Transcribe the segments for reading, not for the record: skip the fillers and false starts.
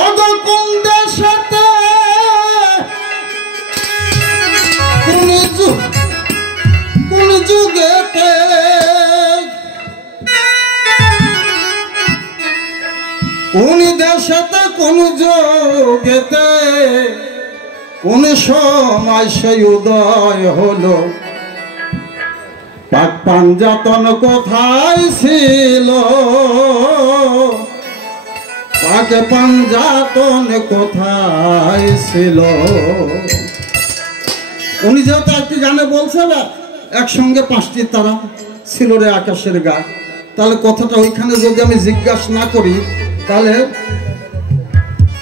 ওগো কোন দেশেতে কোন যুগেতে কোন দেশেতে কোন যুগেতে কোন সময় সেই উদয় হলো পাক পাঞ্জাতন কোথায় ছিল পাক পাঞ্জাতন কোথায় ছিল। উনি যেহেতু একটি গানে বলছে না একসঙ্গে 5টি তারা ছিল রে আকাশের গা, তাহলে কথাটা ওইখানে যদি আমি জিজ্ঞাসা না করি তাহলে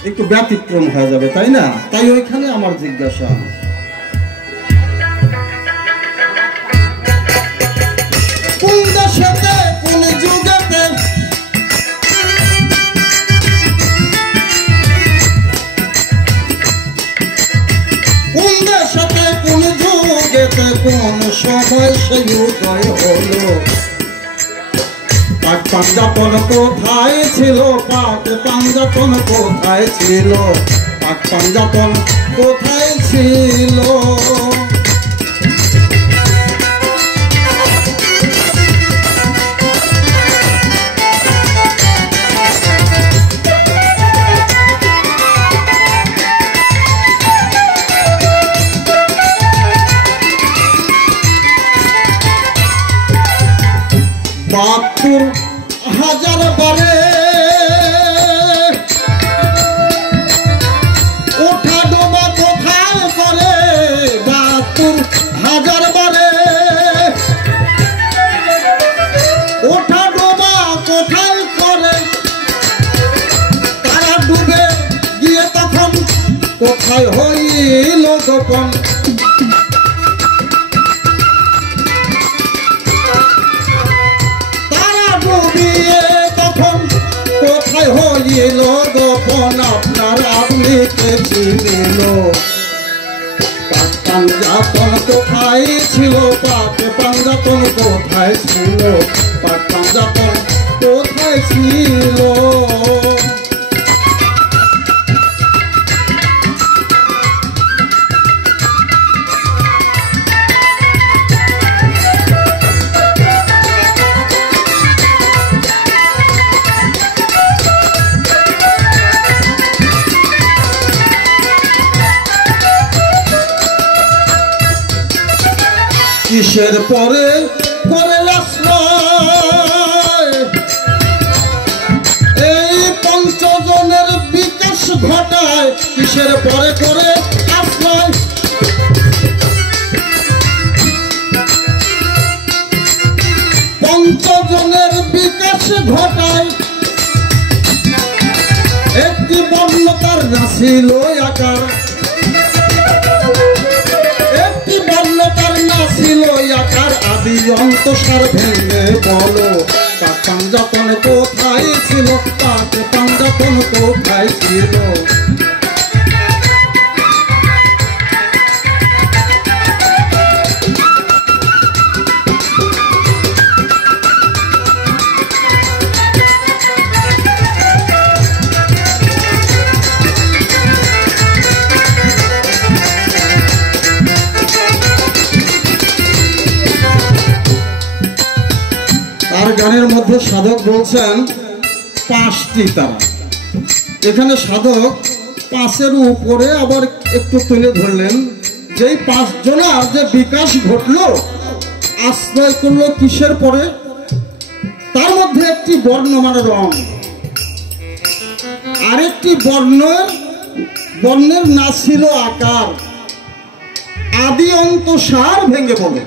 একটু ব্যতিক্রম হয়ে যাবে, তাই না? তাই ওইখানে আমার জিজ্ঞাসা। কোন দেশেতে কোন যুগেতে কোন দেশেতে কোন যুগেতে কোন সময় সেই উদয় হলো পাক পাঞ্জাতন কোথায় ছিল পাক পাঞ্জাতন কোথায় ছিল পাক পাঞ্জাতন কোথায় ছিল। বাহাত্তর হাজার বারে ওঠা ডোবা কোথায় করে 72,000 বারে ওঠা ডোবা কোথায় করে তারা ডুবে গিয়ে তখন কোথায় হইল গোপন কোথায় হইল গোপন আপনার আপনি কে চিনিল পাক পাঞ্জাতন কোথায় ছিল পাক পাঞ্জাতন কোথায় ছিল পাক পাঞ্জাতন কোথায় ছিল। কিসের পরে পরে এই পঞ্চজনের বিকাশ ঘটায় কিসের পরে পরে আশ্রয় পঞ্চজনের বিকাশ ঘটায় একটি বর্ণ তার নাছিল আকার ছিল আকার আদি অন্তঃসার ভেঙে বলো পাক পাঞ্জাতন কোথায় ছিল পাক পাঞ্জাতন কোথায় ছিল। গানের মধ্যে সাধক বলছেন 5টি তারা, এখানে সাধক 5-এর উপরে আবার একটু তুলে ধরলেন যেই 5 জনার যে বিকাশ ঘটলো আশ্রয় করলো কিসের পরে তার মধ্যে একটি বর্ণ মানে রং আরেকটি বর্ণের না ছিল আকার আদি অন্ত সার ভেঙে বলে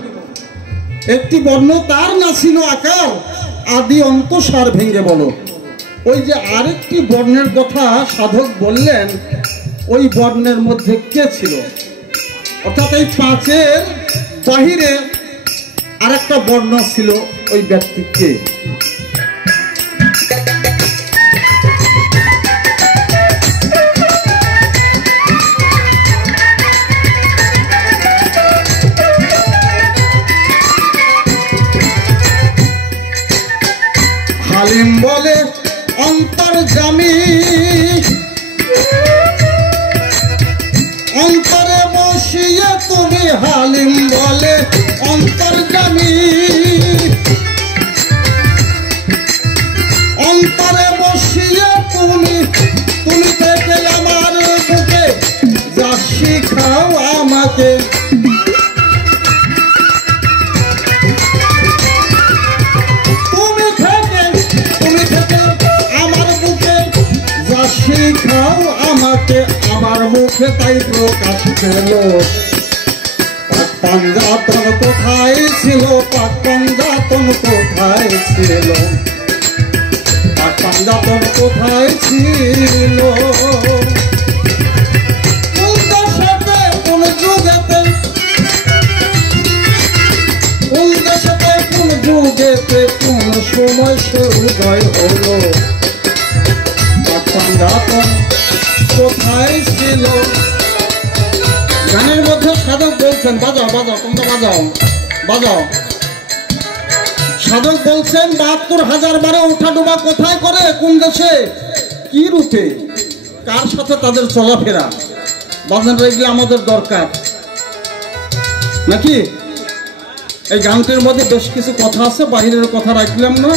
একটি বর্ণ তার না ছিল আকার আদি অন্ত সার ভেঙে বলো। ওই যে আরেকটি বর্ণের কথা সাধক বললেন ওই বর্ণের মধ্যে কে ছিল অর্থাৎ এই 5-এর বাহিরে আরেকটা বর্ণ ছিল ওই ব্যক্তি কে। হালিম বলে অন্তর্যামী অন্তরে বসিয়ে তুমি হালিম বলে অন্তর্যামী, অন্তরে বসিয়ে তুমি থেকে আমার বুকে যা শিখাও আমাকে। তুমি থেকে আমার বুকে যা শিখাও আমাকে, আমার মুখে তাই প্রকাশ পেল। পাক পাঞ্জাতন কোথায় ছিল, পাক পাঞ্জাতন কোথায় ছিল, পাক পাঞ্জাতন কোথায় ছিল। কোন দেশেতে কোন যুগেতে, কোন দেশেতে কোন যুগেতে কোন সময় সে উদয় হলো। পাক পাঞ্জাতন কোথায় ছিল। গানের মধ্যে সাধক বলছেন, বাজাও বাজাও তোমরা বাজাও বাজাও। সাধক বলছেন ৭২,০০০ বারে ওঠা ডোবা কোথায় করে, কোন দেশে, কি রূপে, কার সাথে তাদের চলাফেরা, বাজানরা এগুলো আমাদের দরকার নাকি। এই গানটির মধ্যে বেশ কিছু কথা আছে, বাহিরের কথা রাখলাম না,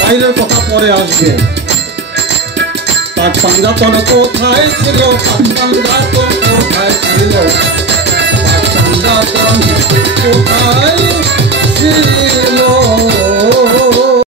বাহিরের কথা পরে আসবে। পাক পাঞ্জাতন কোথায় ছিল, পাক পাঞ্জাতন কোথায় ছিল, পাক পাঞ্জাতন কোথায় ছিল।